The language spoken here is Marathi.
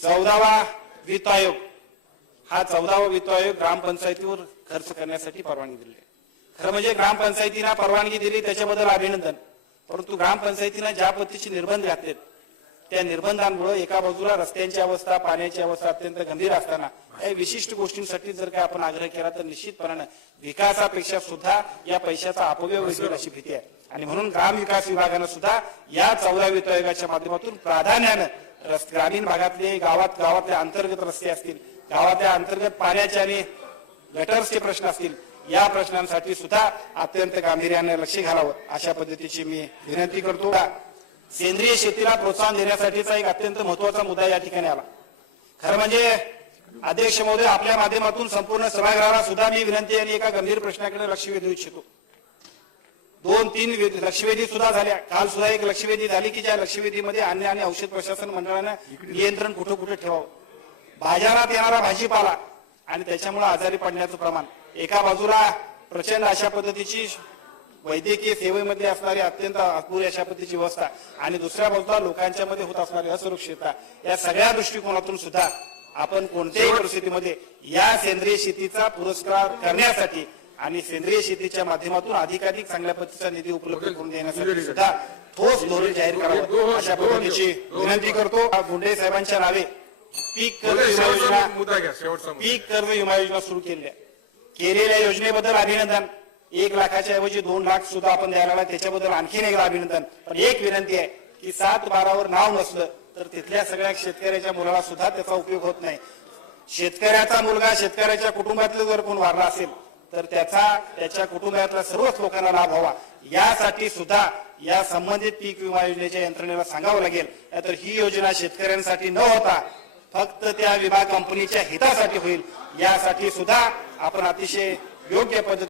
चौदावा वित्त आयोग हा चौदावा वित्त आयोग ग्रामपंचायतीवर खर्च करण्यासाठी परवानगी दिली आहे. खरं म्हणजे ग्रामपंचायतीला परवानगी दिली त्याच्याबद्दल अभिनंदन परंतु ग्रामपंचायतीनं ज्या पद्धतीचे निर्बंध घातलेत त्या निर्बंधांमुळे एका बाजूला रस्त्यांची अवस्था पाण्याची अवस्था अत्यंत गंभीर असताना या विशिष्ट गोष्टींसाठी जर काय आपण आग्रह केला तर निश्चितपणानं विकासापेक्षा सुद्धा या पैशाचा अपव्यय होईल अशी भीती आहे. आणि म्हणून ग्राम विकास विभागानं सुद्धा या चौदा वित्त आयोगाच्या माध्यमातून प्राधान्यानं ग्रामीण भागातले गावात गावातले अंतर्गत रस्ते असतील गावातल्या अंतर्गत पाण्याचे आणि गटर्सचे प्रश्न असतील या प्रश्नांसाठी सुद्धा अत्यंत गांभीर्याने लक्ष घालावं अशा पद्धतीची मी विनंती करतो. सेंद्रिय शेतीला प्रोत्साहन देण्यासाठीचा एक अत्यंत महत्त्वाचा मुद्दा या ठिकाणी आला. खरं म्हणजे अध्यक्ष महोदय आपल्या माध्यमातून संपूर्ण सभागृहाला सुद्धा मी विनंती आणि एका गंभीर प्रश्नाकडे लक्ष वेधू इच्छितो. दोन तीन लक्षवेधी सुद्धा झाल्या. काल सुद्धा एक लक्षवेधी झाली की ज्या लक्षवेधीमध्ये अन्न आणि औषध प्रशासन मंडळानं नियंत्रण कुठं कुठं ठेवावं? बाजारात येणारा भाजीपाला आणि त्याच्यामुळे आजारी पडण्याचं प्रमाण. एका बाजूला प्रचंड अशा पद्धतीची वैद्यकीय सेवेमध्ये असणारी अत्यंत अपुरी अशा पद्धतीची व्यवस्था आणि दुसऱ्या बाजूला लोकांच्या मध्ये होत असणारी असुरक्षितता या सगळ्या दृष्टिकोनातून सुद्धा आपण कोणत्याही परिस्थितीमध्ये या सेंद्रिय शेतीचा पुरस्कार करण्यासाठी आणि सेंद्रिय शेतीच्या माध्यमातून अधिकाधिक चांगल्या पद्धतीचा निधी उपलब्ध करून देण्यासाठी सुद्धा ठोस धोरण जाहीर करावं अशा पद्धतीची विनंती करतो. गुंडे साहेबांच्या नावे पीक कर्ज विमा योजना. पीक कर्ज विमा योजना सुरू केली आहे केलेल्या योजनेबद्दल अभिनंदन. एक लाखाच्या ऐवजी दोन लाख सुद्धा आपण द्यायला लागला. त्याच्याबद्दल आणखीन एक अभिनंदन. पण एक विनंती आहे की सात बारावर नाव नसलं तर तिथल्या सगळ्या शेतकऱ्याच्या मुलाला सुद्धा त्याचा उपयोग होत नाही. शेतकऱ्याचा मुलगा शेतकऱ्याच्या कुटुंबातलं जर कोण वारला असेल तर त्याचा त्याच्या कुटुंबातल्या सर्वच लोकांना लाभ व्हावा. यासाठी सुद्धा या संबंधित पीक विमा योजनेच्या यंत्रणेला सांगावं लागेल. तर ही योजना शेतकऱ्यांसाठी न होता फक्त त्या विमा कंपनीच्या हितासाठी होईल. यासाठी सुद्धा आपण अतिशय योग्य पद्धती